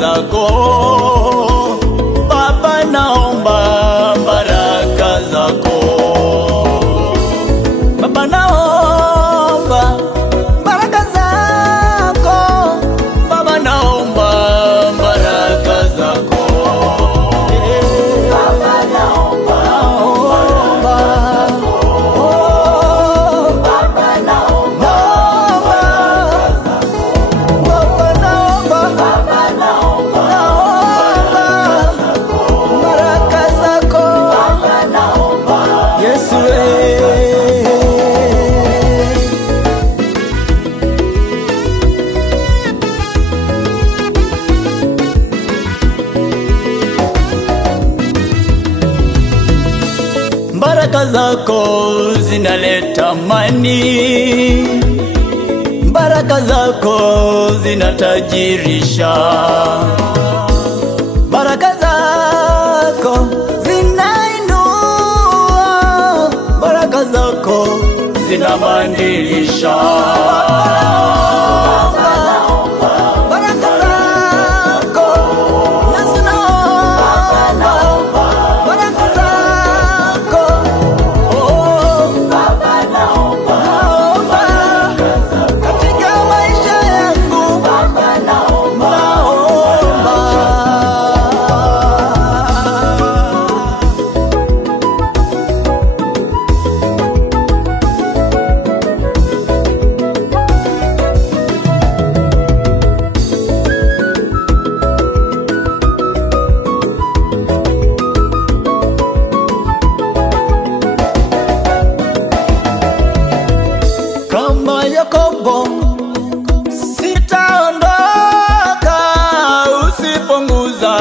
zako. Baba, naomba baraka zako. Baba, naomba baraka zako. Baba, naomba baraka zako. Baba, naomba baraka zako. Baba, naomba baraka zako. Yesu baraka zako zinaleta amani. Baraka zako zinatajirisha. Baraka zako zinainua. Baraka zako zinabadilisha. Baraka zako Yesu, naomba baraka zako. Baba, naomba katika maisha yangu. Baba, naomba. Kama Yakobo sitaondoka usipunguza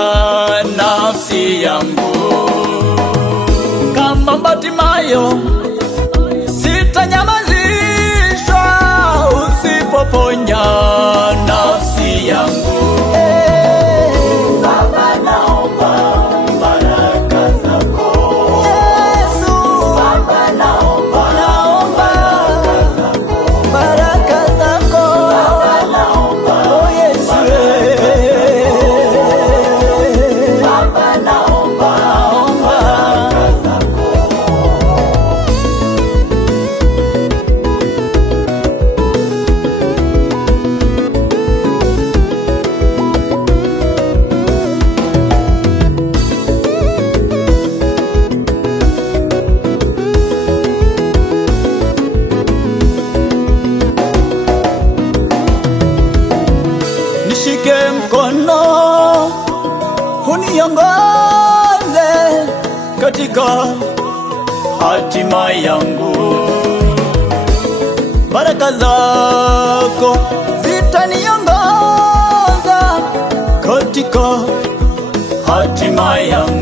nafsi yangu. Kama Bartimayo sitanyamazishwa usipoponya nafsi yangu. Baba, naomba baraka zako. Yesu, Baba, naomba baraka zako. Baba, naomba. Oh, Yesu, Baba, naomba baraka zako. Nishike mkono uniongoze katika hatima yangu. Baraka zako zitaniongoza katika hatima yangu.